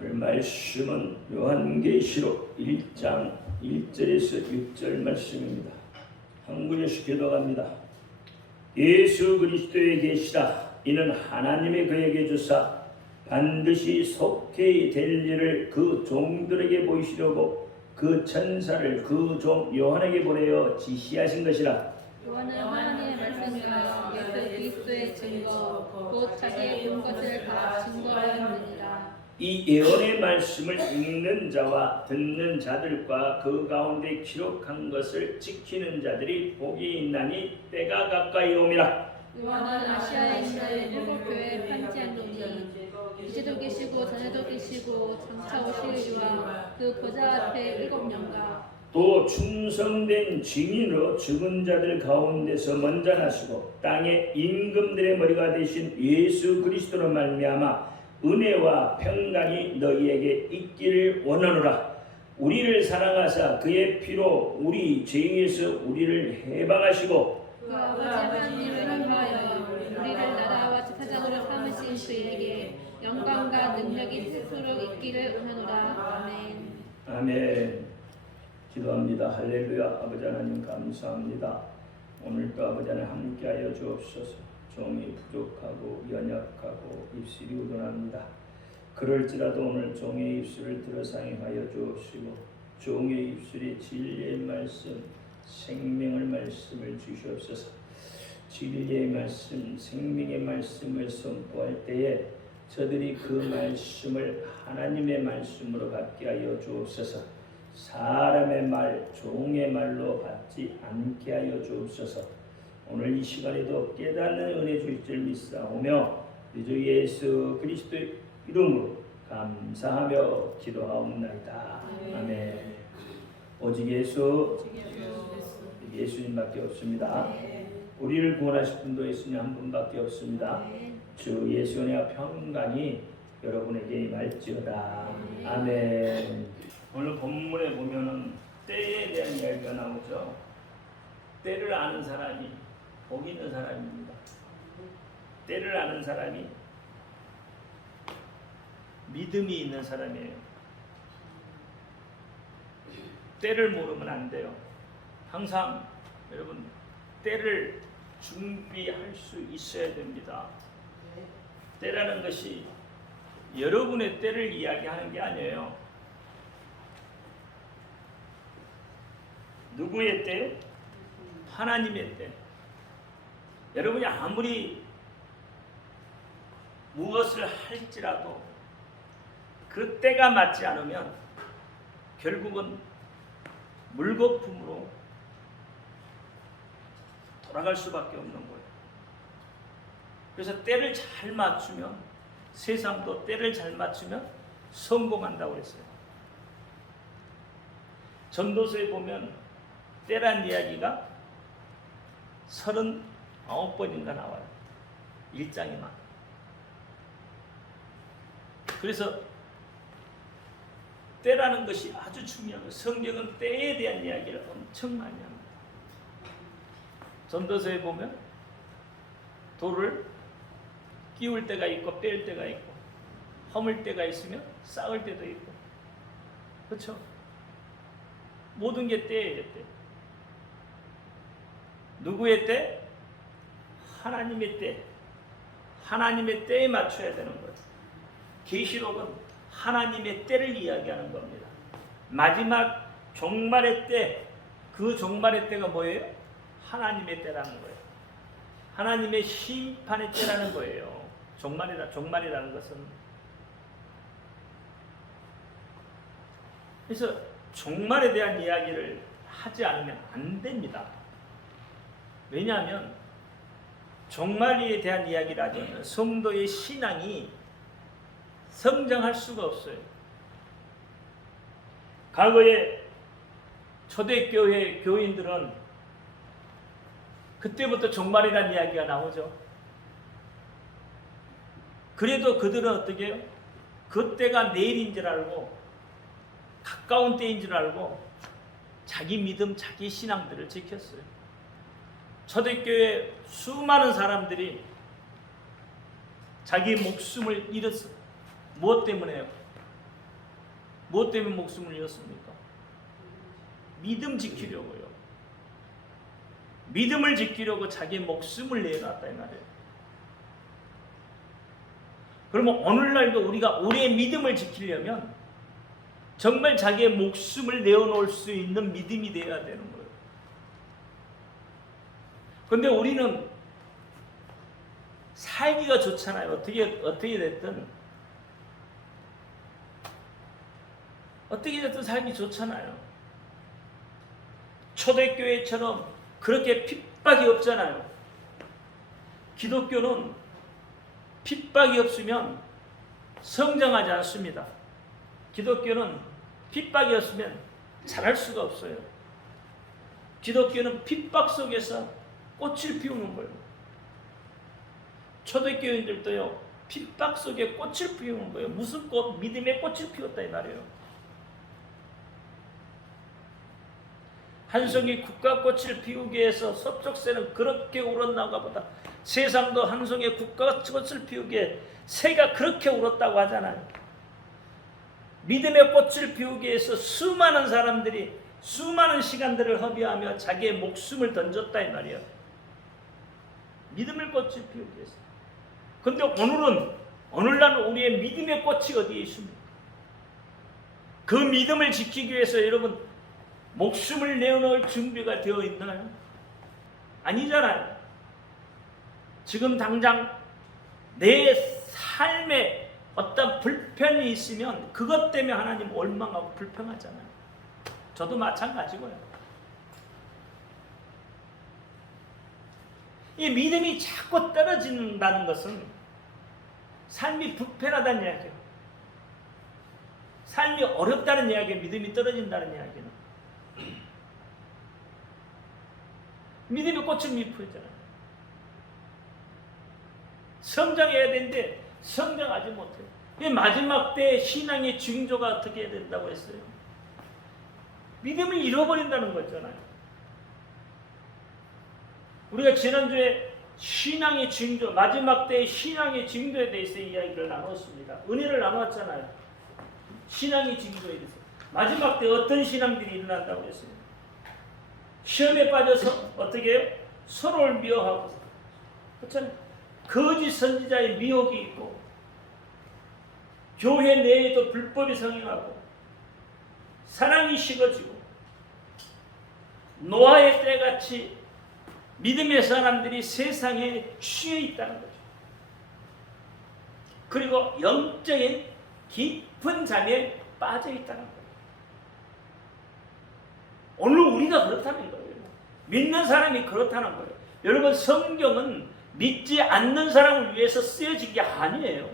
오늘 말씀은 요한계시록 1장 1절에서 6절 말씀입니다. 한 구절씩 기도합니다. 예수 그리스도의 계시라. 이는 하나님의 그에게 주사 반드시 속히 될 일을 그 종들에게 보이시려고 그 천사를 그 종 요한에게 보내어 지시하신 것이라. 요한은 하나님의 말씀과 예수 그리스도의 증거 곧 자기의 본 것을 다 증거하였느니라. 이 예언의 말씀을 읽는 자와 듣는 자들과 그 가운데 기록한 것을 지키는 자들이 복이 있나니 때가 가까이 옴이라. 요한은 아시아에 있는 일곱 교회에 편지하노니 이제도 계시고 전에도 계시고 장차 오실 이와 그 보좌 앞에 일곱 영과 또 충성된 증인으로 죽은 자들 가운데서 먼저 나시고 땅의 임금들의 머리가 되신 예수 그리스도로 말미암아 은혜와 평강이 너희에게 있기를 원하노라. 우리를 사랑하사 그의 피로 우리 죄에서 우리를 해방하시고 그 아버지만 일을 행하여 우리를 나라와 제사장으로 삼으신 그에게 영광과 능력이 세수로 있기를 원하노라. 아멘. 아멘. 기도합니다. 할렐루야. 아버지 하나님 감사합니다. 오늘도 아버지 하나님 함께하여 주옵소서. 종이 부족하고 연약하고 입술이 우둔합니다. 그럴지라도 오늘 종의 입술을 들어 사용하여 주옵시고 종의 입술이 진리의 말씀, 생명의 말씀을 주시옵소서. 진리의 말씀, 생명의 말씀을 선포할 때에 저들이 그 말씀을 하나님의 말씀으로 받게 하여 주옵소서. 사람의 말, 종의 말로 받지 않게 하여 주옵소서. 오늘 이 시간에도 깨닫는 은혜 주실 줄 믿사오며 우리 주 예수 그리스도의 이름으로 감사하며 기도하옵나이다. 아멘. 오직 예수님밖에 없습니다. 우리를 구원하실 분도 예수님 한 분밖에 없습니다. 주 예수님의 평강이 여러분에게 임할지어다. 아멘. 오늘 본문에 보면은 때에 대한 이야기가 나오죠. 때를 아는 사람이 복 있는 사람입니다. 때를 아는 사람이 믿음이 있는 사람이에요. 때를 모르면 안 돼요. 항상 여러분 때를 준비할 수 있어야 됩니다. 때라는 것이 여러분의 때를 이야기하는 게 아니에요. 누구의 때? 하나님의 때. 여러분이 아무리 무엇을 할지라도 그 때가 맞지 않으면 결국은 물거품으로 돌아갈 수밖에 없는 거예요. 그래서 때를 잘 맞추면 세상도 때를 잘 맞추면 성공한다고 했어요. 전도서에 보면 때란 이야기가 39번인가 나와요. 1장에만. 그래서 때라는 것이 아주 중요해요. 성경은 때에 대한 이야기를 엄청 많이 합니다. 전도서에 보면 돌을 끼울 때가 있고 뺄 때가 있고 허물 때가 있으면 쌓을 때도 있고 그렇죠? 모든 게 때예요. 때. 누구의 때? 하나님의 때. 하나님의 때에 맞춰야 되는 거예요. 계시록은 하나님의 때를 이야기하는 겁니다. 마지막 종말의 때, 그 종말의 때가 뭐예요? 하나님의 때라는 거예요. 하나님의 심판의 때라는 거예요. 종말이라는 것은. 그래서 종말에 대한 이야기를 하지 않으면 안 됩니다. 왜냐하면 종말에 대한 이야기를 하면 성도의 신앙이 성장할 수가 없어요. 과거에 초대교회 교인들은 그때부터 종말이라는 이야기가 나오죠. 그래도 그들은 어떻게 해요? 그때가 내일인 줄 알고 가까운 때인 줄 알고 자기 믿음, 자기 신앙들을 지켰어요. 초대교회 수많은 사람들이 자기 목숨을 잃었어요. 무엇 때문에요? 무엇 때문에 목숨을 잃었습니까? 믿음 지키려고요. 믿음을 지키려고 자기의 목숨을 내놨다 이 말이에요. 그러면 오늘날도 우리가 우리의 믿음을 지키려면 정말 자기의 목숨을 내어놓을 수 있는 믿음이 되어야 되는 거예요. 그런데 우리는 살기가 좋잖아요. 어떻게 됐든 살기 좋잖아요. 초대교회처럼 그렇게 핍박이 없잖아요. 기독교는 핍박이 없으면 성장하지 않습니다. 기독교는 핍박이 없으면 자랄 수가 없어요. 기독교는 핍박 속에서 꽃을 피우는 거예요. 초대교인들도요, 핍박 속에 꽃을 피우는 거예요. 무슨 꽃? 믿음의 꽃을 피웠다 이 말이에요. 한 송이 국화꽃을 피우기 위해서 서쪽새는 그렇게 울었나가 보다 세상도 한 송이 국화꽃을 피우기에 새가 그렇게 울었다고 하잖아요. 믿음의 꽃을 피우기 위해서 수많은 사람들이 수많은 시간들을 허비하며 자기의 목숨을 던졌다 이 말이에요. 믿음의 꽃을 피우기 위해서. 그런데 오늘날 우리의 믿음의 꽃이 어디에 있습니까? 그 믿음을 지키기 위해서 여러분 목숨을 내어놓을 준비가 되어 있나요? 아니잖아요. 지금 당장 내 삶에 어떤 불편이 있으면 그것 때문에 하나님 원망하고 불평하잖아요. 저도 마찬가지고요. 이 믿음이 자꾸 떨어진다는 것은 삶이 불편하다는 이야기예요. 삶이 어렵다는 이야기예요. 믿음이 떨어진다는 이야기는. 믿음의 꽃을 미포했잖아요. 성장해야 되는데 성장하지 못해요. 마지막 때 신앙의 징조가 어떻게 해야 된다고 했어요? 믿음을 잃어버린다는 거잖아요. 우리가 지난주에 신앙의 징조, 마지막 때의 신앙의 징조에 대해서 이야기를 나눴습니다. 은혜를 나눴잖아요. 신앙의 징조에 대해서. 마지막 때 어떤 신앙들이 일어난다고 했어요? 시험에 빠져서 어떻게 해요? 서로를 미워하고, 그렇잖아요. 거짓 선지자의 미혹이 있고, 교회 내에도 불법이 성행하고, 사랑이 식어지고, 노아의 때같이 믿음의 사람들이 세상에 취해 있다는 거죠. 그리고 영적인 깊은 잠에 빠져 있다는 거예요. 오늘 우리가 그렇다는 거예요. 믿는 사람이 그렇다는 거예요. 여러분, 성경은 믿지 않는 사람을 위해서 쓰여진 게 아니에요.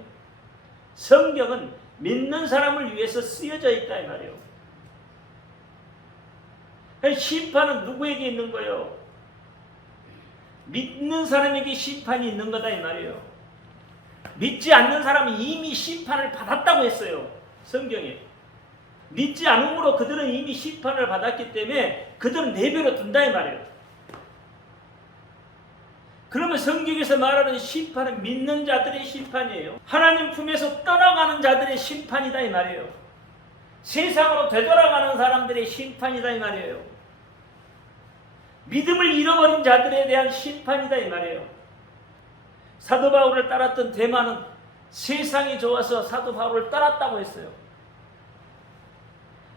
성경은 믿는 사람을 위해서 쓰여져 있다 이 말이에요. 심판은 누구에게 있는 거예요? 믿는 사람에게 심판이 있는 거다 이 말이에요. 믿지 않는 사람은 이미 심판을 받았다고 했어요. 성경에. 믿지 않음으로 그들은 이미 심판을 받았기 때문에 그들은 내버려 둔다 이 말이에요. 그러면 성경에서 말하는 심판은 믿는 자들의 심판이에요. 하나님 품에서 떠나가는 자들의 심판이다 이 말이에요. 세상으로 되돌아가는 사람들의 심판이다 이 말이에요. 믿음을 잃어버린 자들에 대한 심판이다 이 말이에요. 사도 바울을 따랐던 데마는 세상이 좋아서 사도 바울을 따랐다고 했어요.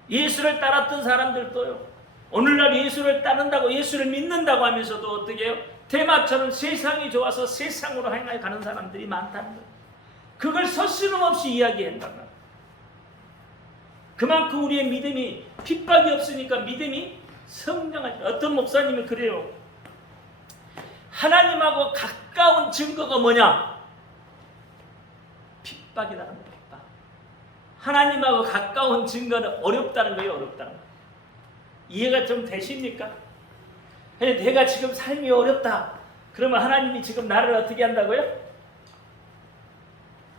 예수를 따랐던 사람들도요, 오늘날 예수를 따른다고 예수를 믿는다고 하면서도 어떻게 해요? 데마처럼 세상이 좋아서 세상으로 향해 가는 사람들이 많다는 거예요. 그걸 서슴없이 이야기한단 말이에요. 그만큼 우리의 믿음이 핍박이 없으니까 믿음이 성장하죠. 어떤 목사님이 그래요. 하나님하고 가까운 증거가 뭐냐? 핍박이라는 거예요. 핍박. 하나님하고 가까운 증거는 어렵다는 거예요. 어렵다는 거예요. 이해가 좀 되십니까? 내가 지금 삶이 어렵다. 그러면 하나님이 지금 나를 어떻게 한다고요?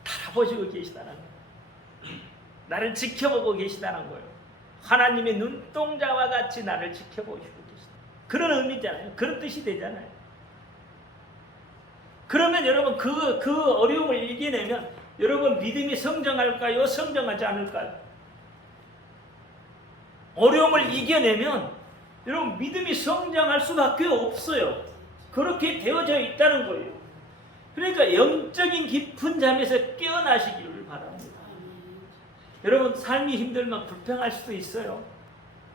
달아보시고 계시다는 거예요. 나를 지켜보고 계시다는 거예요. 하나님의 눈동자와 같이 나를 지켜보시고 계시다. 그런 의미잖아요. 그런 뜻이 되잖아요. 그러면 여러분 그 어려움을 이겨내면 여러분 믿음이 성장할까요? 성장하지 않을까요? 어려움을 이겨내면 여러분 믿음이 성장할 수밖에 없어요. 그렇게 되어져 있다는 거예요. 그러니까 영적인 깊은 잠에서 깨어나시기를 바랍니다. 여러분 삶이 힘들면 불평할 수도 있어요.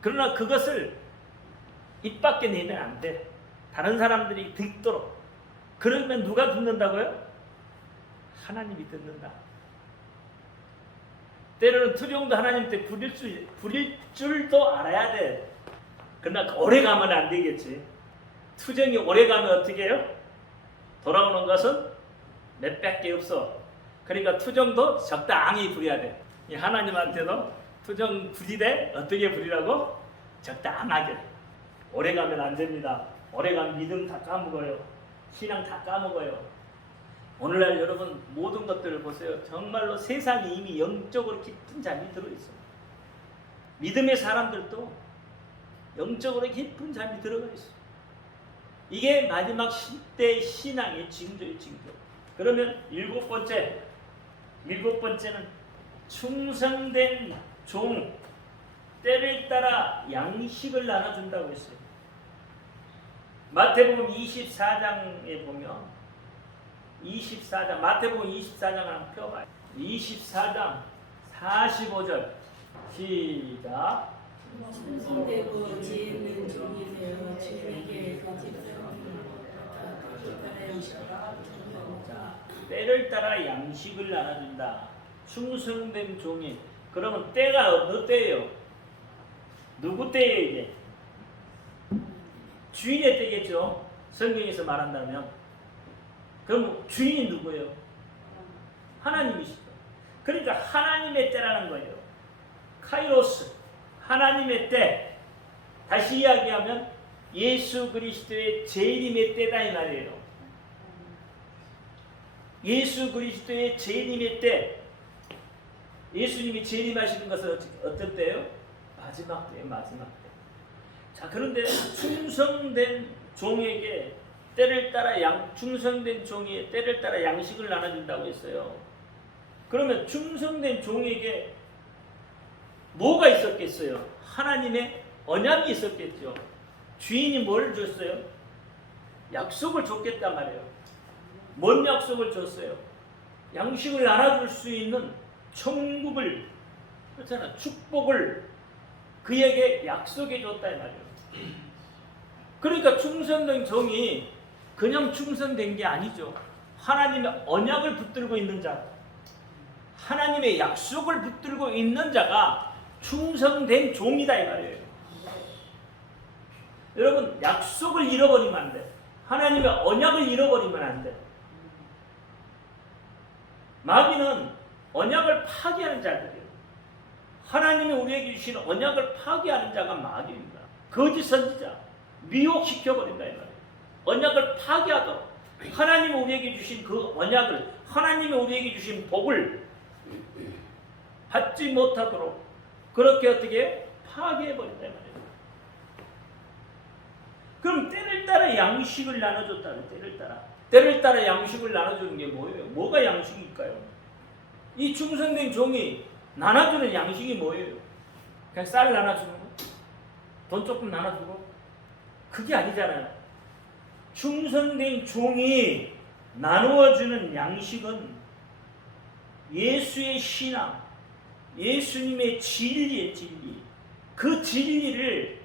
그러나 그것을 입 밖에 내면 안 돼. 다른 사람들이 듣도록. 그러면 누가 듣는다고요? 하나님이 듣는다. 때로는 투정도 하나님 때 부릴 줄도 알아야 돼. 그러나 오래 가면 안 되겠지. 투정이 오래 가면 어떻게 해요? 돌아오는 것은 몇백 개 없어. 그러니까 투정도 적당히 부려야 돼. 하나님한테도 투정 부리되 어떻게 부리라고? 적당하게. 오래 가면 안 됩니다. 오래 가면 믿음 다 까먹어요. 신앙 다 까먹어요. 오늘날 여러분 모든 것들을 보세요. 정말로 세상이 이미 영적으로 깊은 잠이 들어있어요. 믿음의 사람들도 영적으로 깊은 잠이 들어가 있어요. 이게 마지막 시대 신앙의 징조예요. 징조. 그러면 일곱 번째는 충성된 종, 때를 따라 양식을 나눠준다고 했어요. 마태복음 24장에 보면 마태복음 24장 한번 펴봐요. 24장 45절 시작. 충성되고 지혜 있는 종이 되어 주님에게 때를 따라 양식을 나눠준다. 충성된 종이. 그러면 때가 어느 때예요? 누구 때예요 이게? 주인의 때겠죠. 성경에서 말한다면. 그럼 주인이 누구예요? 하나님이시죠. 그러니까 하나님의 때라는 거예요. 카이로스, 하나님의 때. 다시 이야기하면 예수 그리스도의 재림의 때다 이 말이에요. 예수 그리스도의 재림의 때. 예수님이 재림하시는 것은 어떤 때예요? 마지막 때예요. 마지막 때. 자, 그런데 충성된 종에게 때를 따라 충성된 종이 때를 따라 양식을 나눠준다고 했어요. 그러면 충성된 종에게 뭐가 있었겠어요? 하나님의 언약이 있었겠죠. 주인이 뭘 줬어요? 약속을 줬겠단 말이에요. 뭔 약속을 줬어요? 양식을 나눠줄 수 있는 천국을, 그렇잖아, 축복을 그에게 약속해 줬다 이 말이에요. 그러니까 충성된 종이 그냥 충성된 게 아니죠. 하나님의 언약을 붙들고 있는 자, 하나님의 약속을 붙들고 있는 자가 충성된 종이다 이 말이에요. 여러분 약속을 잃어버리면 안 돼. 하나님의 언약을 잃어버리면 안 돼. 마귀는 언약을 파기하는 자들이에요. 하나님이 우리에게 주신 언약을 파기하는 자가 마귀입니다. 거짓 선지자, 미혹시켜버린다 이 말이에요. 언약을 파기하도록 하나님이 우리에게 주신 그 언약을, 하나님이 우리에게 주신 복을 받지 못하도록 그렇게 어떻게 파괴해버린다 이 말이에요. 그럼 때를 따라 양식을 나눠줬다는, 때를 따라 양식을 나눠주는 게 뭐예요? 뭐가 양식일까요? 이 충성된 종이 나눠주는 양식이 뭐예요? 그냥 쌀 나눠주는 거? 돈 조금 나눠주고? 그게 아니잖아요. 충성된 종이 나누어주는 양식은 예수의 신앙, 예수님의 진리의 진리, 그 진리를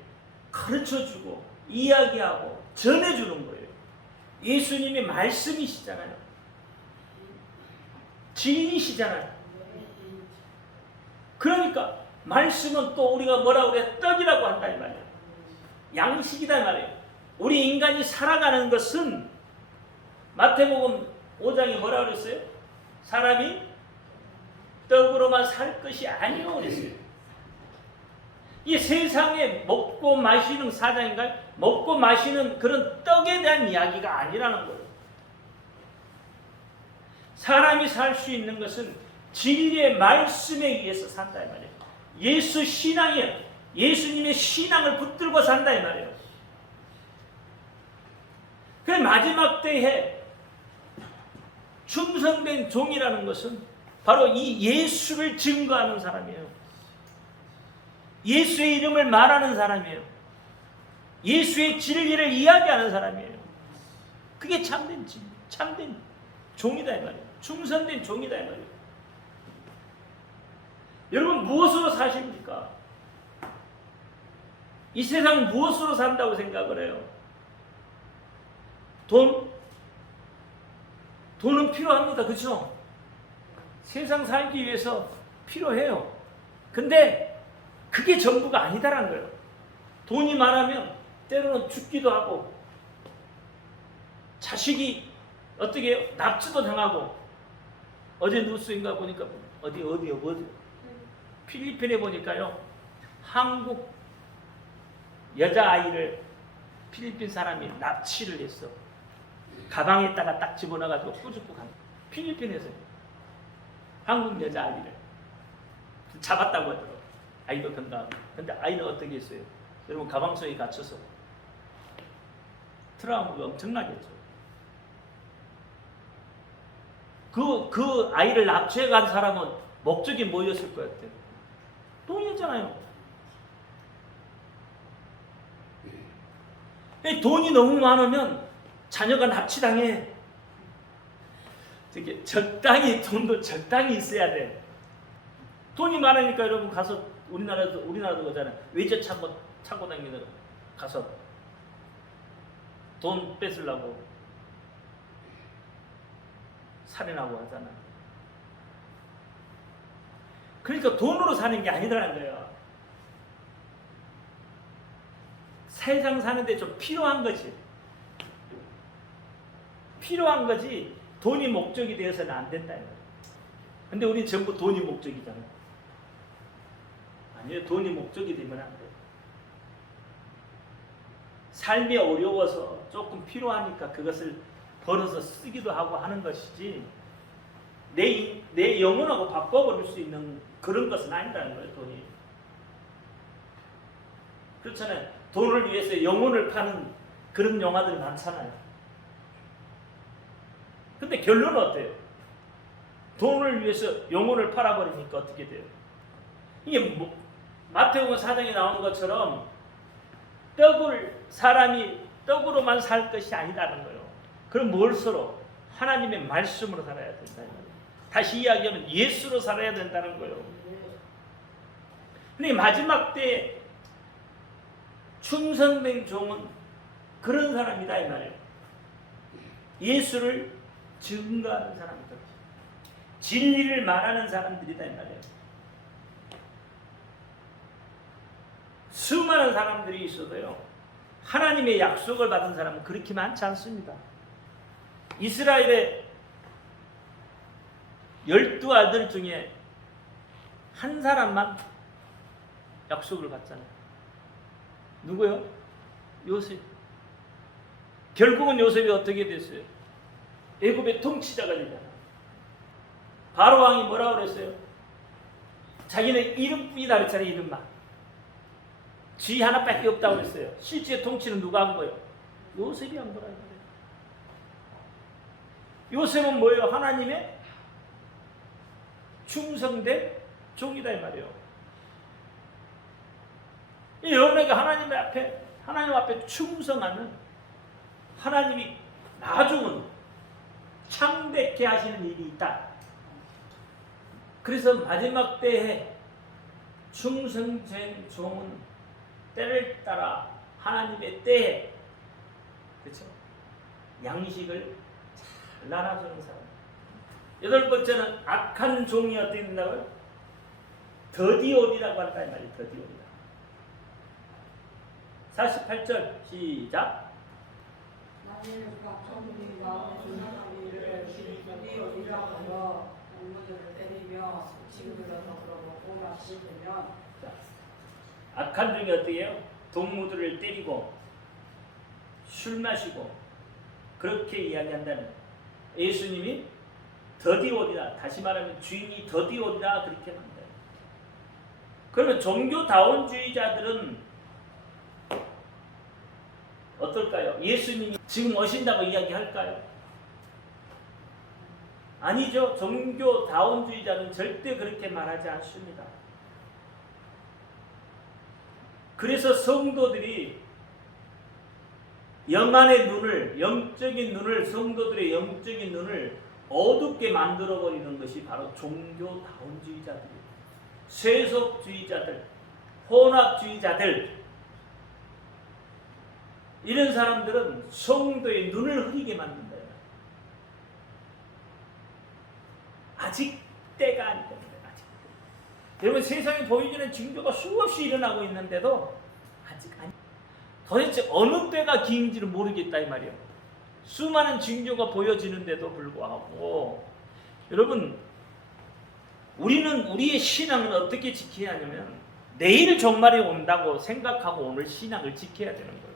가르쳐주고 이야기하고 전해주는 거예요. 예수님의 말씀이시잖아요. 진리시잖아요. 그러니까 말씀은 또 우리가 뭐라고 그래? 떡이라고 한다 이 말이에요. 양식이다 이 말이에요. 우리 인간이 살아가는 것은 마태복음 5장에 뭐라고 그랬어요? 사람이 떡으로만 살 것이 아니오 그랬어요. 이 세상에 먹고 마시는 사장인가요? 먹고 마시는 그런 떡에 대한 이야기가 아니라는 거예요. 사람이 살 수 있는 것은 진리의 말씀에 의해서 산다 이 말이에요. 예수 신앙이에요. 예수님의 신앙을 붙들고 산다 이 말이에요. 그 마지막 때에 충성된 종이라는 것은 바로 이 예수를 증거하는 사람이에요. 예수의 이름을 말하는 사람이에요. 예수의 진리를 이야기하는 사람이에요. 그게 참된 진리, 참된 종이다 이 말이에요. 충성된 종이다 이 말이에요. 여러분 무엇으로 사십니까? 이 세상 무엇으로 산다고 생각을 해요? 돈은 필요합니다. 그렇죠? 세상 살기 위해서 필요해요. 근데 그게 전부가 아니다라는 거예요. 돈이 많으면 때로는 죽기도 하고 자식이 어떻게 해요? 납치도 당하고 어제 뉴스인가 보니까 어디요? 필리핀에 보니까요. 한국 여자아이를 필리핀 사람이 납치를 했어. 가방에다가 딱 집어넣어가지고 꾸짖고 간 거야. 필리핀에서 한국 여자아이를 잡았다고 하더라고. 아이도 건강하고. 근데 아이는 어떻게 했어요? 여러분 가방 속에 갇혀서 트라우마가 엄청나겠죠. 그 아이를 납치해 간 사람은 목적이 뭐였을 것 같아요? 돈이었잖아요. 돈이 너무 많으면 자녀가 납치당해. 되게 적당히 돈도 적당히 있어야 돼. 돈이 많으니까 여러분 가서 우리나라도 그러잖아요. 외제 차고 다니는 가서 돈 뺏으려고 살인하고 하잖아. 그러니까 돈으로 사는 게 아니라는 거예요. 세상 사는데 좀 필요한 거지. 필요한 거지 돈이 목적이 되어서는 안 된다. 근데 우리 전부 돈이 목적이잖아. 아니요, 돈이 목적이 되면 안 돼. 삶이 어려워서 조금 필요하니까 그것을 벌어서 쓰기도 하고 하는 것이지 내 영혼하고 바꿔버릴 수 있는 그런 것은 아니라는 거예요. 돈이. 그렇잖아요. 돈을 위해서 영혼을 파는 그런 영화들이 많잖아요. 근데 결론은 어때요? 돈을 위해서 영혼을 팔아버리니까 어떻게 돼요? 이게 마태복음 4장에 나오는 것처럼 사람이 떡으로만 살 것이 아니라는 거예요. 그럼 뭘 서로? 하나님의 말씀으로 살아야 된다는 거예요. 다시 이야기하면 예수로 살아야 된다는 거예요. 근데 마지막 때 충성된 종은 그런 사람이다 이 말이에요. 예수를 증거하는 사람들, 진리를 말하는 사람들이다 이 말이에요. 수많은 사람들이 있어도요, 하나님의 약속을 받은 사람은 그렇게 많지 않습니다. 이스라엘의 12아들 중에 한 사람만 약속을 받잖아요. 누구요? 요셉. 결국은 요셉이 어떻게 됐어요? 애굽의 통치자가 되잖아요. 바로 왕이 뭐라고 그랬어요? 자기는 이름뿐이다 그랬잖아요. 이름만. 쥐 하나밖에 없다고 그랬어요. 실제 통치는 누가 한 거예요? 요셉이 한 거라는 거예요. 요셉은 뭐예요? 하나님의 충성된 종이다 이 말이에요. 여러분에게 하나님 앞에 충성하는, 하나님이 나중은 창대케 하시는 일이 있다. 그래서 마지막 때에 충성된 종은 때를 따라 하나님의 때에, 그렇죠? 양식을 잘 나눠주는 사람. 8번째는 악한 종이 어떻게 된다고요? 더디오리라고 한다 이 말이에요. 더디오리라. 48절 시작. 만일 악한 종이 마음에 준하는 일을 더디오리라 하여 동무들을 때리며 지금을 넣어서 들어먹고 마시게 되면, 악한 종이 어떻게 해요? 동무들을 때리고 술 마시고 그렇게 이야기한다는, 예수님이 더디오리라, 다시 말하면 주인이 더디오리라 그렇게 합니다. 그러면 종교다원주의자들은 어떨까요? 예수님이 지금 오신다고 이야기할까요? 아니죠. 종교다원주의자는 절대 그렇게 말하지 않습니다. 그래서 성도들이 영안의 눈을, 영적인 눈을, 성도들의 영적인 눈을 어둡게 만들어버리는 것이 바로 종교다운주의자들이에요. 세속주의자들, 혼합주의자들, 이런 사람들은 성도의 눈을 흐리게 만든다. 아직 때가 아니다. 아직. 여러분, 세상에 보여지는 징조가 수없이 일어나고 있는데도 아직 아니. 도대체 어느 때가 기인지를 모르겠다 이 말이에요. 수많은 징조가 보여지는데도 불구하고 여러분, 우리는 우리의 신앙은 어떻게 지켜야 하냐면 내일 종말이 온다고 생각하고 오늘 신앙을 지켜야 되는 거예요.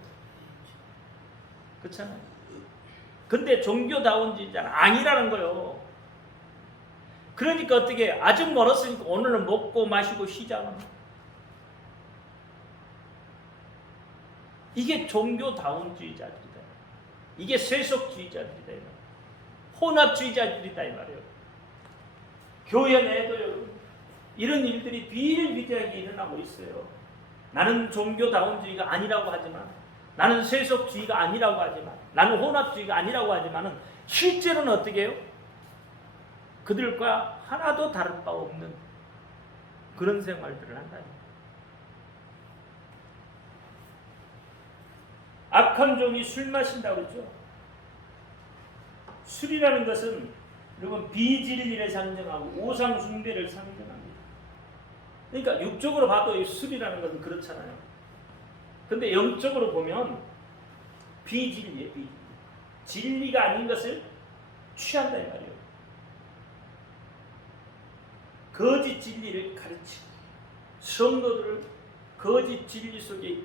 그렇잖아요. 근데 종교다운주의자는 아니라는 거예요. 그러니까 어떻게 아직 멀었으니까 오늘은 먹고 마시고 쉬자는 거예요. 이게 종교다운주의자들이다. 이게 세속주의자들이다. 혼합주의자들이다 이 말이에요. 교회 내에도 이런 일들이 비일비재하게 일어나고 있어요. 나는 종교다운주의가 아니라고 하지만, 나는 세속주의가 아니라고 하지만, 나는 혼합주의가 아니라고 하지만은 실제로는 어떻게 해요? 그들과 하나도 다를 바 없는 그런 생활들을 한다. 악한 종이 술 마신다고 그러죠. 술이라는 것은 여러분 비진리를 상징하고 우상 숭배를 상징합니다. 그러니까 육적으로 봐도 이 술이라는 것은 그렇잖아요. 근데 영적으로 보면 비진리예요. 비진리. 진리가 아닌 것을 취한다 이 말이에요. 거짓 진리를 가르치고 성도들을 거짓 진리 속에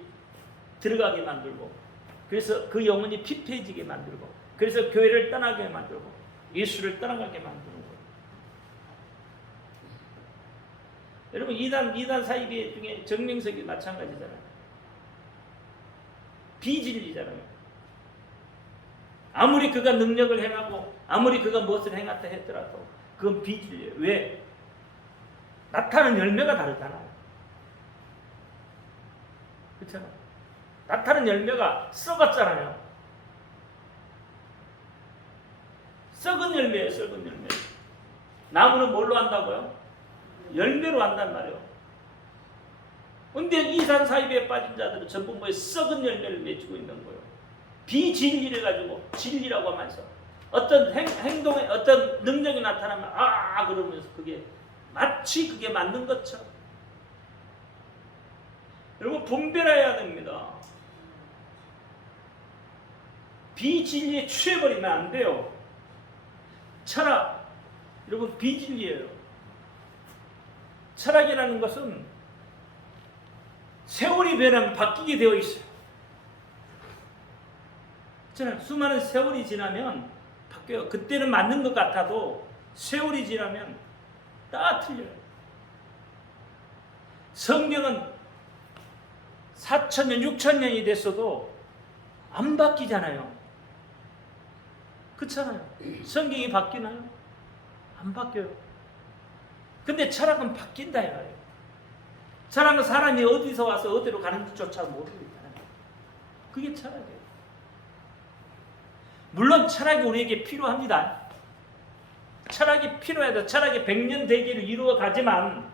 들어가게 만들고, 그래서 그 영혼이 피폐해지게 만들고, 그래서 교회를 떠나게 만들고 예수를 떠나가게 만드는 거예요. 여러분, 이단 사이비 중에 정명석이 마찬가지잖아요. 비진리잖아요. 아무리 그가 능력을 행하고 아무리 그가 무엇을 행했다 했더라도 그건 비진리예요. 왜? 나타나는 열매가 다르잖아요. 그렇잖아요. 나타나는 열매가 썩었잖아요. 썩은 열매예요. 썩은 열매. 나무는 뭘로 한다고요? 열매로 한단 말이에요. 근데 이산 사이비에 빠진 자들은 전부 뭐에 썩은 열매를 맺고 있는 거예요. 비진리를 가지고 진리라고 하면서 어떤 행동에 어떤 능력이 나타나면 그러면서 그게 마치 그게 맞는 것처럼. 여러분, 분별해야 됩니다. 비진리에 취해버리면 안 돼요. 철학, 여러분, 비진리예요. 철학이라는 것은 세월이 변하면 바뀌게 되어 있어요. 수많은 세월이 지나면 바뀌어요. 그때는 맞는 것 같아도 세월이 지나면 다 틀려요. 성경은 4,000년, 6,000년이 됐어도 안 바뀌잖아요. 그렇잖아요. 성경이 바뀌나요? 안 바뀌어요. 근데 철학은 바뀐다 이거예요. 철학은 사람이 어디서 와서 어디로 가는지조차 모르고 있잖아요. 그게 철학이에요. 물론 철학이 우리에게 필요합니다. 철학이 필요해도 철학이 100년 대계를 이루어 가지만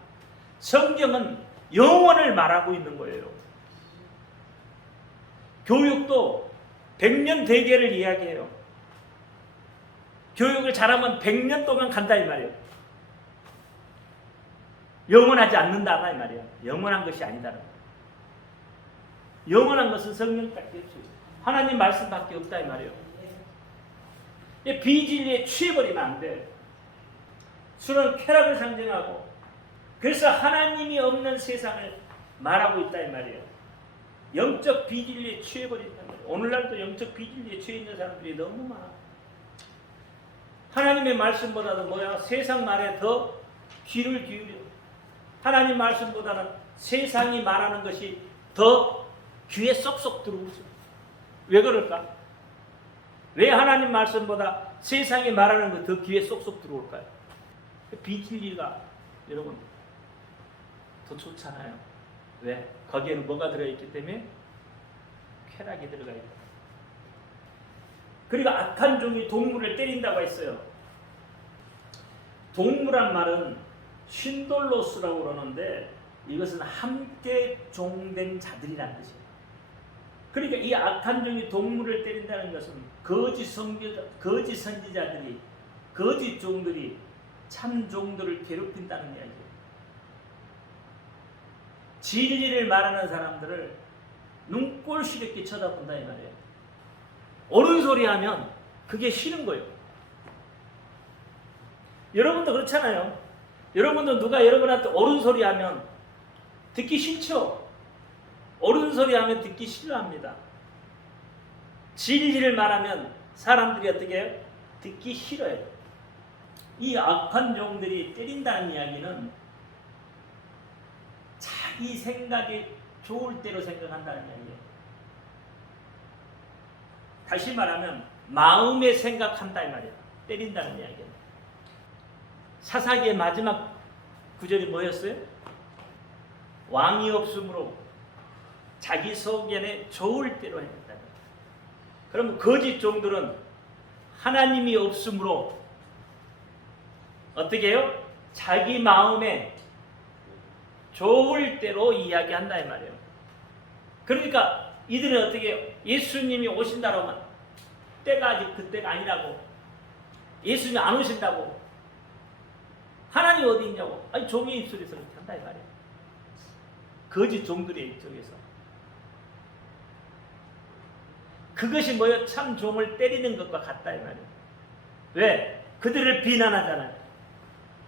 성경은 영원을 말하고 있는 거예요. 교육도 100년 대계를 이야기해요. 교육을 잘하면 100년 동안 간다 이 말이에요. 영원하지 않는다 이 말이에요. 영원한 것이 아니다. 영원한 것은 성령밖에 없어요. 하나님 말씀밖에 없다 이 말이에요. 비진리에 취해버리면 안 돼. 술은 쾌락을 상징하고, 그래서 하나님이 없는 세상을 말하고 있다 이 말이에요. 영적 비진리에 취해버린단 말이에요. 오늘날도 영적 비진리에 취해 있는 사람들이 너무 많아. 하나님의 말씀보다는 뭐야? 세상 말에 더 귀를 기울여. 하나님 말씀보다는 세상이 말하는 것이 더 귀에 쏙쏙 들어오죠. 왜 그럴까? 왜 하나님 말씀보다 세상이 말하는 것 더 귀에 쏙쏙 들어올까요? 비진리가 여러분 더 좋잖아요. 왜? 거기에는 뭐가 들어있기 때문에? 쾌락이 들어가 있다. 그리고 악한 종이 동물을 때린다고 했어요. 동물한 말은 쉰돌로스라고 그러는데 이것은 함께 종된 자들이라는 뜻이에요. 그러니까 이 악한 종이 동물을 때린다는 것은 거짓 선지자들이, 거짓 종들이 참 종들을 괴롭힌다는 이야기예요. 진리를 말하는 사람들을 눈꼴시렵게 쳐다본다 이 말이에요. 옳은 소리 하면 그게 싫은 거예요. 여러분도 그렇잖아요. 여러분도 누가 여러분한테 옳은 소리 하면 듣기 싫죠? 옳은 소리 하면 듣기 싫어합니다. 진리를 말하면 사람들이 어떻게 해요? 듣기 싫어요. 이 악한 종들이 때린다는 이야기는 자기 생각이 좋을 대로 생각한다는 이야기예요. 다시 말하면 마음에 생각한다 이 말이에요. 때린다는 이야기예요. 사사기의 마지막 구절이 뭐였어요? 왕이 없으므로 자기 소견에 좋을 대로 했다. 그러면 거짓 종들은 하나님이 없으므로 어떻게 해요? 자기 마음에 좋을 대로 이야기한다 이 말이에요. 그러니까 이들은 어떻게 해요? 예수님이 오신다고 하면 때가 아직 그때가 아니라고, 예수님이 안 오신다고, 하나님 어디 있냐고, 아니 종의 입술에서 그렇게 한다 이 말이에요. 거짓 종들의 입속에서. 그것이 뭐예요? 참 종을 때리는 것과 같다 이 말이에요. 왜? 그들을 비난하잖아요.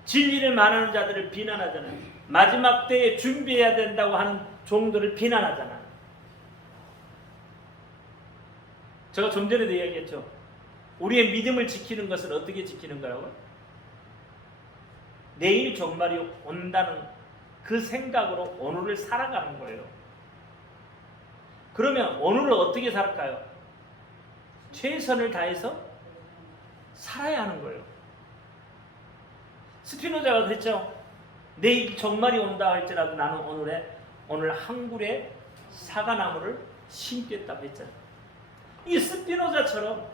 진리를 말하는 자들을 비난하잖아요. 마지막 때에 준비해야 된다고 하는 종들을 비난하잖아요. 제가 좀 전에도 이야기했죠. 우리의 믿음을 지키는 것은 어떻게 지키는 거라고요? 내일 종말이 온다는 그 생각으로 오늘을 살아가는 거예요. 그러면 오늘을 어떻게 살까요? 최선을 다해서 살아야 하는 거예요. 스피노자가 그랬죠. 내일 종말이 온다 할지라도 나는 오늘 한 굴에 사과나무를 심겠다고 했잖아요. 이 스피노자처럼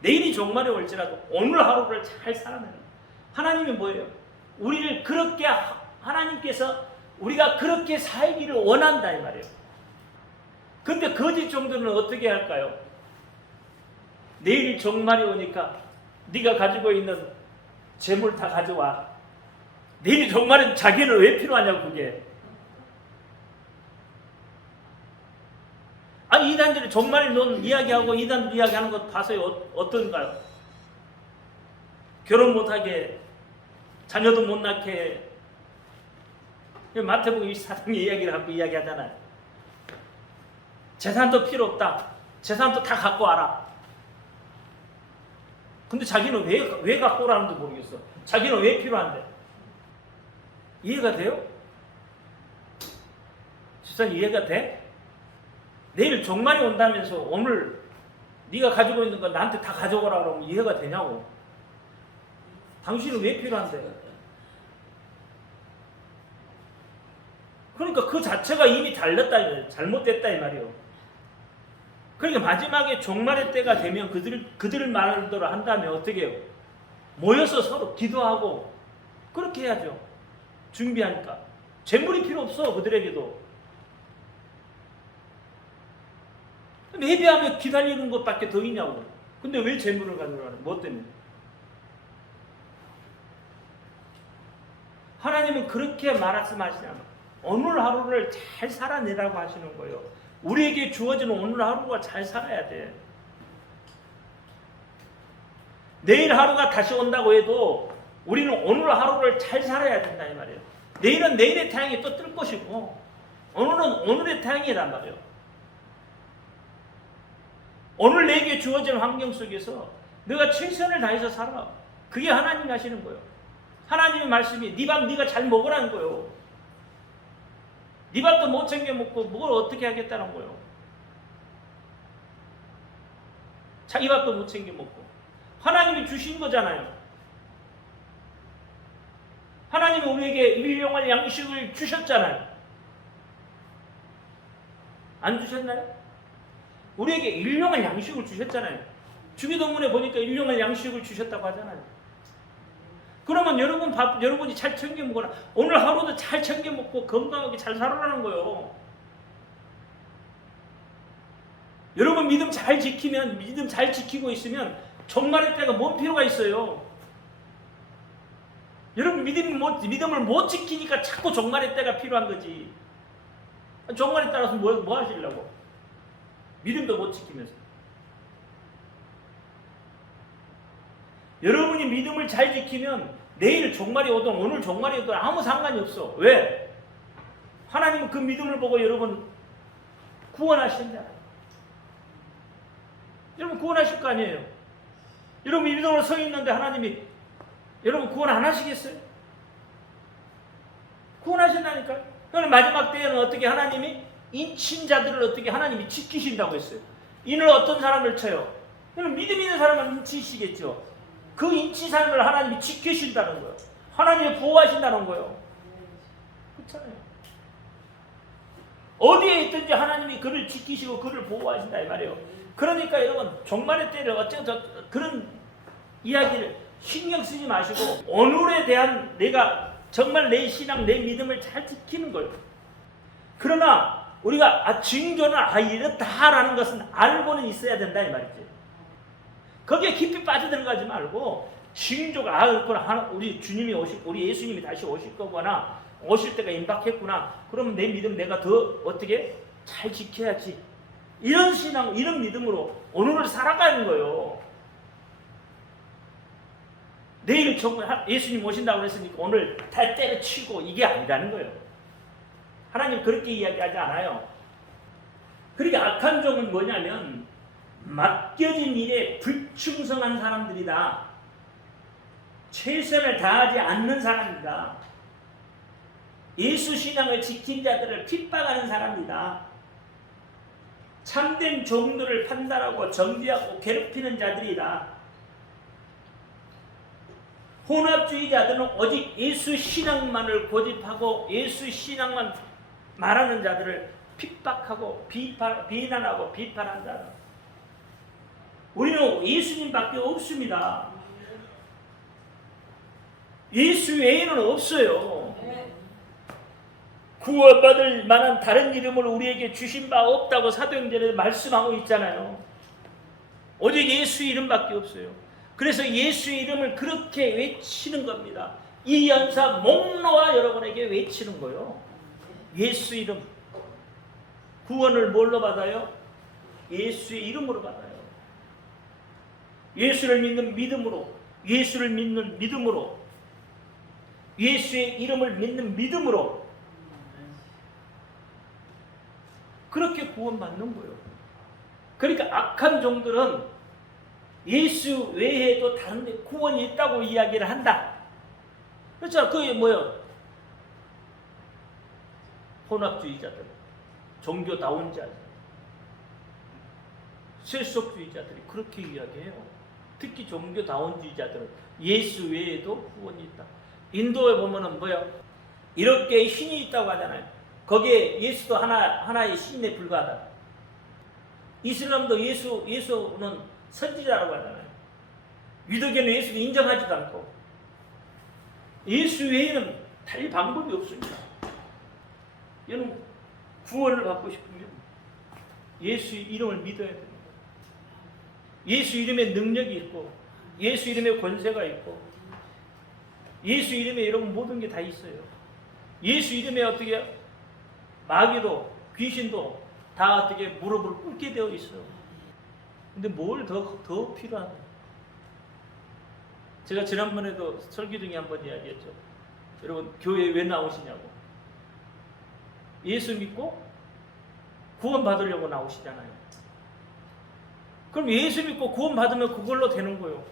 내일이 종말이 올지라도 오늘 하루를 잘 살아내는 거예요. 하나님이 뭐예요? 우리를 그렇게, 하나님께서 우리가 그렇게 살기를 원한다 이 말이에요. 근데 거짓 종들은 어떻게 할까요? 내일 종말이 오니까 네가 가지고 있는 재물 다 가져와. 내일 종말은 자기는 왜 필요하냐고 그게. 아니 이단들이 종말 논 이야기하고 이단들 이야기하는 것 봐서요 어떤가요? 결혼 못하게, 자녀도 못 낳게. 마태복음 24장의 이야기를 갖고 이야기하잖아요. 재산도 필요 없다. 재산도 다 갖고 와라. 근데 자기는 왜 갖고 오라는지 모르겠어. 자기는 왜 필요한데? 이해가 돼요? 집사님 이해가 돼? 내일 종말이 온다면서 오늘 네가 가지고 있는 거 나한테 다 가져오라 그러면 이해가 되냐고. 당신은 왜 필요한데? 그러니까 그 자체가 이미 달렸다, 잘못됐다 이 말이에요. 그러니까 마지막에 종말의 때가 되면 그들 말대로 한다면 어떻게 해요? 모여서 서로 기도하고 그렇게 해야죠. 준비하니까. 재물이 필요 없어 그들에게도. 예배하며 기다리는 것밖에 더 있냐고. 근데 왜 재물을 가져가는? 뭐 때문에? 하나님은 그렇게 말씀하시잖아요. 오늘 하루를 잘 살아내라고 하시는 거예요. 우리에게 주어지는 오늘 하루가 잘 살아야 돼. 내일 하루가 다시 온다고 해도 우리는 오늘 하루를 잘 살아야 된다 이 말이에요. 내일은 내일의 태양이 또 뜰 것이고 오늘은 오늘의 태양이란 말이에요. 오늘 내게 주어진 환경 속에서 내가 최선을 다해서 살아. 그게 하나님이 하시는 거예요. 하나님의 말씀이 네 밥 네가 잘 먹으라는 거예요. 네 밥도 못 챙겨 먹고 뭘 어떻게 하겠다는 거예요. 자기 밥도 못 챙겨 먹고. 하나님이 주신 거잖아요. 하나님이 우리에게 일용할 양식을 주셨잖아요. 안 주셨나요? 우리에게 일용할 양식을 주셨잖아요. 주기도문에 보니까 일용할 양식을 주셨다고 하잖아요. 그러면 여러분이 잘 챙겨 먹거나 오늘 하루도 잘 챙겨 먹고 건강하게 잘 살아라는 거예요. 여러분 믿음 잘 지키고 있으면 종말의 때가 뭔 필요가 있어요? 여러분 믿음을 못 지키니까 자꾸 종말의 때가 필요한 거지. 종말에 따라서 뭐 하시려고? 믿음도 못 지키면서. 여러분이 믿음을 잘 지키면 내일 종말이 오든 오늘 종말이 오든 아무 상관이 없어. 왜? 하나님은 그 믿음을 보고 여러분 구원하신다. 여러분 구원하실 거 아니에요? 여러분 믿음으로 서 있는데 하나님이 여러분 구원 안 하시겠어요? 구원하신다니까. 그럼 마지막 때에는 어떻게 하나님이 인친자들을 어떻게 하나님이 지키신다고 했어요. 인을 어떤 사람을 쳐요? 그럼 믿음 있는 사람은 인치시겠죠. 그 인치사람을 하나님이 지키신다는 거예요. 하나님이 보호하신다는 거예요. 그렇잖아요. 어디에 있든지 하나님이 그를 지키시고 그를 보호하신다 이 말이에요. 그러니까 여러분 종말의 때를 어쩌고 그런 이야기를 신경 쓰지 마시고 오늘에 대한 내가 정말 내 신앙, 내 믿음을 잘 지키는 거예요. 그러나 우리가 징조는 이렇다라는 것은 알고는 있어야 된다 이 말이지. 거기에 깊이 빠져들어가지 말고 징조가 그렇구나. 우리 우리 예수님이 다시 오실 거거나 오실 때가 임박했구나. 그러면 내 믿음 내가 더 어떻게 잘 지켜야지. 이런 신앙, 이런 믿음으로 오늘을 살아가는 거예요. 내일 예수님 오신다고 그랬으니까 오늘 다 때려치고 이게 아니라는 거예요. 하나님 그렇게 이야기하지 않아요. 그러니까 악한 종은 뭐냐면 맡겨진 일에 불충성한 사람들이다. 최선을 다하지 않는 사람이다. 예수 신앙을 지킨 자들을 핍박하는 사람이다. 참된 종들을 판단하고 정죄하고 괴롭히는 자들이다. 혼합주의자들은 오직 예수 신앙만을 고집하고 예수 신앙만 말하는 자들을 핍박하고 비난하고 비판한다. 우리는 예수님밖에 없습니다. 예수 외에는 없어요. 구원받을 만한 다른 이름을 우리에게 주신 바 없다고 사도행전에 말씀하고 있잖아요. 오직 예수 이름밖에 없어요. 그래서 예수 이름을 그렇게 외치는 겁니다. 이 연사 목 놓아 여러분에게 외치는 거예요. 예수 이름. 구원을 뭘로 받아요? 예수의 이름으로 받아요. 예수를 믿는 믿음으로, 예수를 믿는 믿음으로, 예수의 이름을 믿는 믿음으로 그렇게 구원받는 거예요. 그러니까 악한 종들은 예수 외에도 다른 데 구원이 있다고 이야기를 한다. 그렇죠? 그게 뭐예요? 혼합주의자들, 종교다운 자들, 세속주의자들이 그렇게 이야기해요. 특히 종교다운주의자들은 예수 외에도 구원이 있다. 인도에 보면은 뭐야? 이렇게 신이 있다고 하잖아요. 거기에 예수도 하나의 신에 불과하다. 이슬람도 예수는 선지자라고 하잖아요. 유대교는 예수를 인정하지도 않고 예수 외에는 달 방법이 없습니다. 여러분 구원을 받고 싶으면 예수 이름을 믿어야 됩니다. 예수 이름에 능력이 있고 예수 이름에 권세가 있고 예수 이름에 여러분 모든 게 다 있어요. 예수 이름에 어떻게 마귀도 귀신도 다 어떻게 무릎을 꿇게 되어 있어요. 근데 뭘 더 필요하냐? 제가 지난번에도 설교 중에 한번 이야기했죠. 여러분 교회에 왜 나오시냐고. 예수 믿고 구원 받으려고 나오시잖아요. 그럼 예수 믿고 구원 받으면 그걸로 되는 거예요.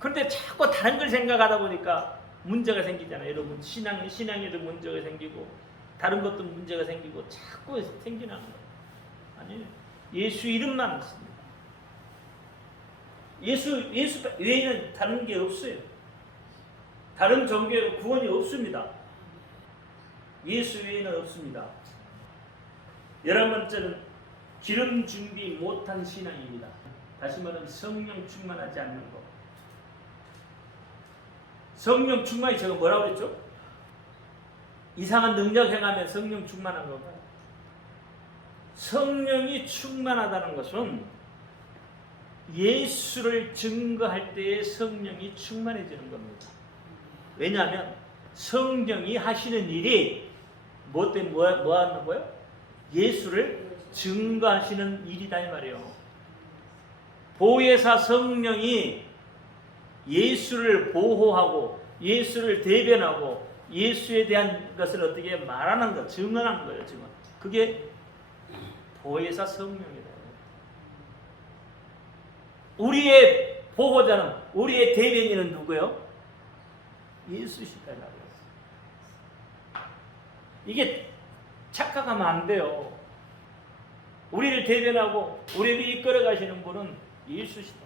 그런데 자꾸 다른 걸 생각하다 보니까 문제가 생기잖아요. 여러분 신앙에도 문제가 생기고 다른 것도 문제가 생기고 자꾸 생기는 거예요. 아니에요. 예수 이름만 있습니다. 예수 외에는 다른 게 없어요. 다른 종교에 구원이 없습니다. 예수 외에는 없습니다. 11번째는 기름 준비 못한 신앙입니다. 다시 말하면 성령 충만하지 않는 것. 성령 충만이 제가 뭐라고 그랬죠? 이상한 능력 행하면 성령 충만한 건가요? 성령이 충만하다는 것은 예수를 증거할 때에 성령이 충만해지는 겁니다. 왜냐하면 성령이 하시는 일이 뭐 때문에 뭐 하는 거예요? 예수를 증거하시는 일이다 이 말이에요. 보혜사 성령이 예수를 보호하고 예수를 대변하고 예수에 대한 것을 어떻게 말하는 것, 증언하는 거예요. 증언. 그게 보혜사 성령이다. 우리의 보호자는, 우리의 대변인은 누구예요? 예수시다. 이게 착각하면 안 돼요. 우리를 대변하고 우리를 이끌어 가시는 분은 예수시다.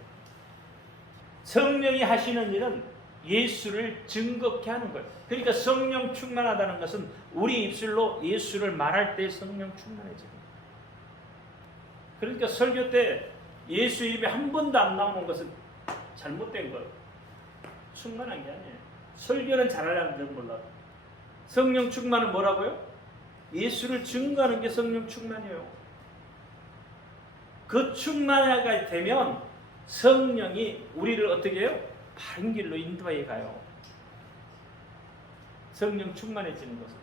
성령이 하시는 일은 예수를 증거케 하는 거예요. 그러니까 성령 충만하다는 것은 우리 입술로 예수를 말할 때 성령 충만해지는 거예요. 그러니까 설교 때 예수 이름이 한 번도 안 나오는 것은 잘못된 거예요. 충만한 게 아니에요. 설교는 잘하려는 줄 몰라도. 성령 충만은 뭐라고요? 예수를 증거하는 게 성령 충만이에요. 그 충만하게 되면 성령이 우리를 어떻게 해요? 바른 길로 인도해 가요. 성령 충만해지는 것은.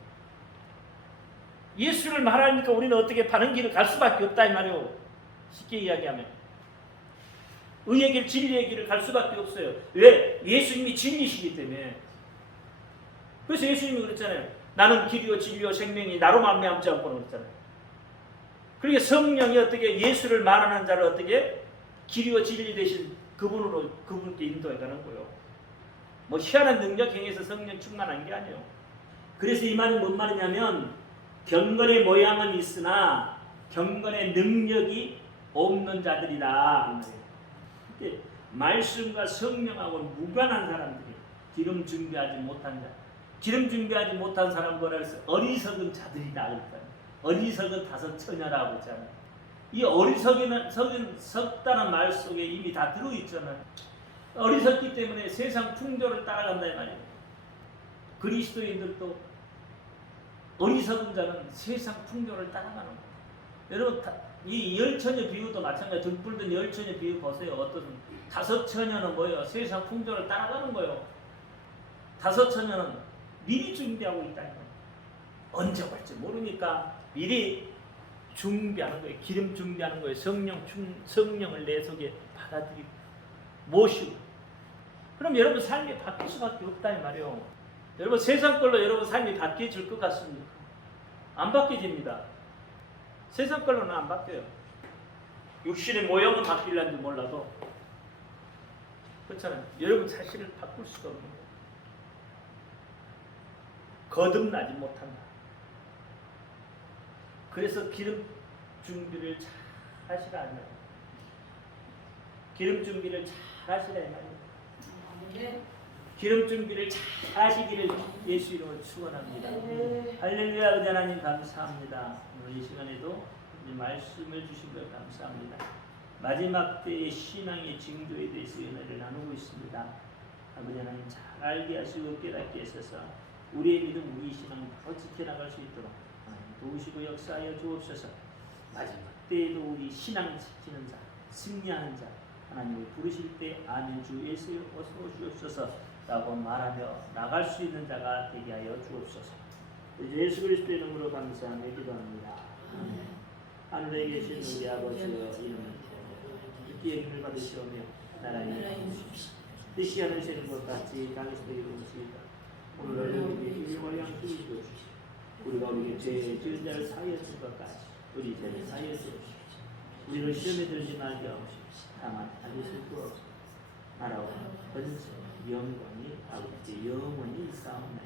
예수를 말하니까 우리는 어떻게 바른 길을 갈 수밖에 없다 이 말이에요. 쉽게 이야기하면. 의의 길, 진리의 길을 갈 수밖에 없어요. 왜? 예수님이 진리시기 때문에. 그래서 예수님이 그랬잖아요. 나는 길이요 진리요 생명이 나로 말미암지 않고는 그랬잖아요. 그러니까 성령이 어떻게 예수를 말하는 자를 어떻게 길이요 진리 되신 그분으로 그분께 인도해 가는 거예요. 뭐 희한한 능력 행해서 성령 충만한 게 아니에요. 그래서 이 말은 뭔 말이냐면 경건의 모양은 있으나 경건의 능력이 없는 자들이다. 말씀과 성령하고는 무관한 사람들이 기름 준비하지 못한 자. 기름 준비하지 못한 사람 뭐라 그래서 어리석은 자들이다. 그랬잖아요. 어리석은 다섯 처녀라고 했잖아요. 이 어리석다는 말 속에 이미 다 들어있잖아요. 어리석기 때문에 세상 풍조를 따라간다 이 말이에요. 그리스도인들도 어리석은 자는 세상 풍조를 따라가는 거예요. 여러분 이 열처녀 비유도 마찬가지. 등불든 열처녀 비유 보세요. 어떤 다섯 처녀는 뭐예요? 세상 풍조를 따라가는 거예요. 다섯 처녀는 미리 준비하고 있다는 거예요. 언제 올지 모르니까 미리 준비하는 거예요. 기름 준비하는 거예요. 성령을 내 속에 받아들이고 모시고. 그럼 여러분 삶이 바뀔 수밖에 없다 이 말이에요. 여러분 세상 걸로 여러분 삶이 바뀌어질 것 같습니까? 안 바뀌어집니다. 세상 걸로는 안 바뀌어요. 육신의 모형은 바뀌려는지 몰라도 그렇잖아요. 여러분 자신을 바꿀 수가 없는 거예요. 거듭나지 못한다. 그래서 기름 준비를 잘 하시라 하는 거예요. 기름 준비를 잘 하시라 이 말이에요. 기름 준비를 잘 하시기를 예수 이름으로 축원합니다. 할렐루야. 은혜 하나님 감사합니다. 오늘 이 시간에도 말씀을 주신 것 감사합니다. 마지막 때의 신앙의 징조에 대해서 은혜를 나누고 있습니다. 아버지 하나님 잘 알게 하시고 깨닫게 하셔서 우리의 믿음, 우리 신앙을 바로 지켜나갈 수 있도록 도우시고 역사하여 주옵소서. 마지막 때에도 우리 신앙 지키는 자, 승리하는 자 하나님을 부르실 때 아멘 주 예수 어서 오시옵소서 라고 말하며 나갈 수 있는 자가 되게 하여 주옵소서. 예수 그리스도의 이름으로 감사하며 기도합니다. 하늘에 계신 우리 아버지여 이름을 듣기에 힘을 받으시오며 나라의 뜻이 하늘시는 것 같이 당신의 이름으시다. 오늘 우리에게 일과 양식을 주옵시오. 우리가 우리에게 죄 지은 자를 사하여 줄 것까지 우리 죄를 사하여 주옵시오. 우리를 시험에 들지 말게 하옵시오. 다만 알리실 수 없소. 나라와 권세 영광이 아버지 영원히 있사옵나이다.